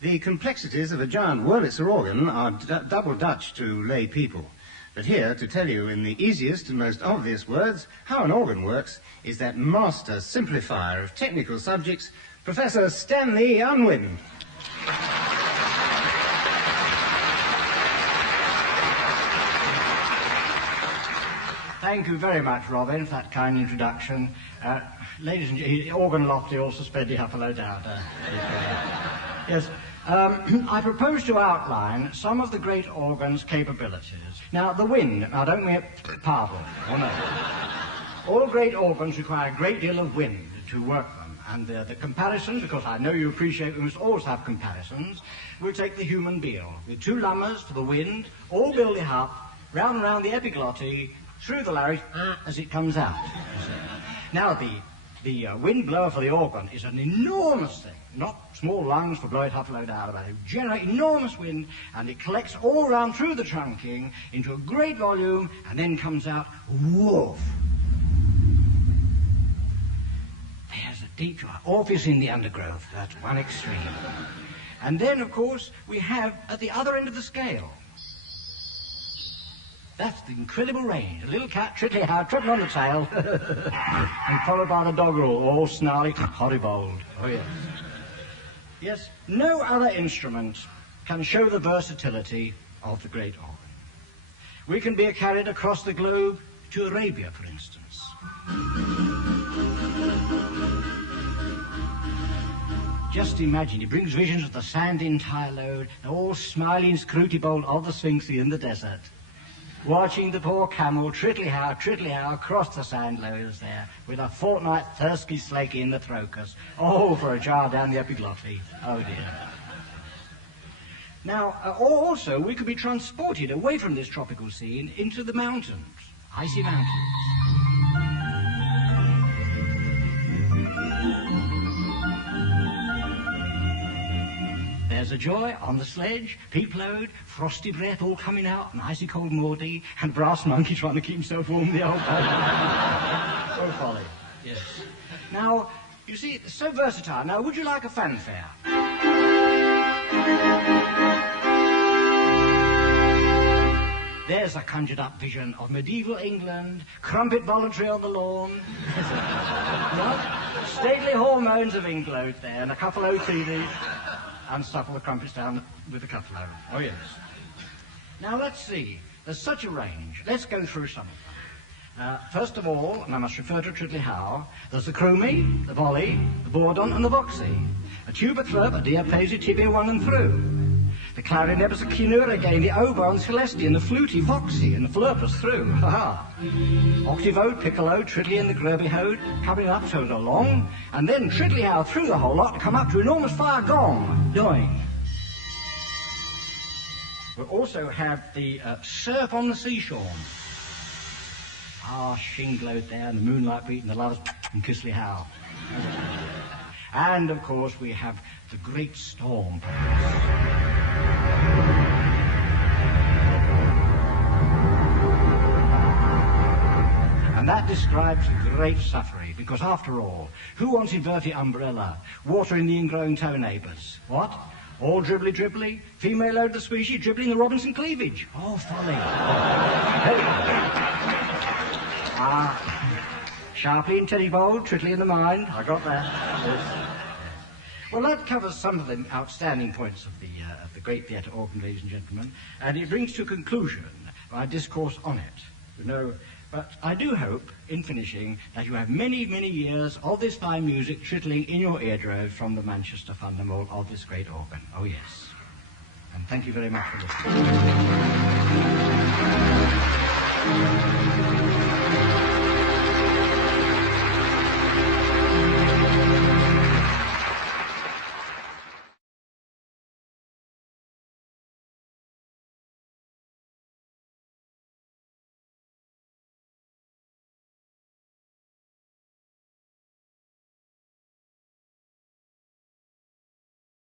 The complexities of a giant Wurlitzer organ are double Dutch to lay people. But here, to tell you in the easiest and most obvious words how an organ works, is that master simplifier of technical subjects, Professor Stanley Unwin. Thank you very much, Robin, for that kind introduction. Ladies and gentlemen, organ lofty also spedi hapalo dada. Yes. I propose to outline some of the great organ's capabilities. Now, the wind. Now, don't we have powerful? Oh, no. All great organs require a great deal of wind to work them. And the comparisons, because I know you appreciate we must always have comparisons, we'll take the human being with two lummers for the wind, all building up, round and round the epiglottis, through the larynx, as it comes out. Now, the wind blower for the organ is an enormous thing. Not small lungs for blow it up, low down, but it generates enormous wind, and it collects all round through the trunking into a great volume, and then comes out, woof. There's a deep joy. Orpheus in the undergrowth, that's one extreme. And then, of course, we have, at the other end of the scale, that's the incredible range. A little cat, trickly-how, tripping on the tail, and followed by the doggerel, all snarly, horribold. Oh, yes. Yes, no other instrument can show the versatility of the great organ. We can be carried across the globe to Arabia, for instance. Just imagine, it brings visions of the sandy entire load, the all smiling scrutibolt of the Sphinx in the desert, watching the poor camel trickly-how, across the sand loads there, with a fortnight thirsty slaky in the trochus, all for a jar down the epiglottis. Oh dear. Now, also, we could be transported away from this tropical scene into the mountains, icy mountains. There's a joy on the sledge, peat load, frosty breath all coming out, an icy cold Mordy, and brass monkey trying to keep himself warm in the old boat. Oh, folly. Yes. Now, you see, it's so versatile. Now, would you like a fanfare? There's a conjured-up vision of medieval England, crumpet voluntary on the lawn. No? Stately hormones of England there, and a couple of OTVs. And stuff the crumpets down with a couple of them. Oh, yes. Now, let's see. There's such a range. Let's go through some of them. First of all, and I must refer to trickly-how, there's the croomy, the volley, the bourdon, and the voxy. A tuba throat, a diapason, tibia one and through. The clarinet is a quinure again, the oboe and celestian, the fluty, voxy, and the flurpus through. Ha-ha. Octavode, piccolo, tridley, and the gurbyhode, coming up so along, and then trickly-how through the whole lot to come up to enormous fire gong, doing. We'll also have the surf on the seashore. Ah, shinglowed there, and the moonlight beating the lovers, and kissly-how. And, of course, we have the great storm. And that describes great suffering, because after all, who wants inverted umbrella, water in the ingrowing toe neighbours? What? All dribbly, female load of the species, dribbling the Robinson cleavage. Oh, folly. Sharply and teddy-bold, trickly in the mind. I got that. Yes. Well, that covers some of the outstanding points of the great theatre organ, ladies and gentlemen, and it brings to conclusion my discourse on it. You know, but I do hope, in finishing, that you have many, many years of this fine music trickling in your eardrums from the Manchester fundamental of this great organ. Oh, yes. And thank you very much for listening.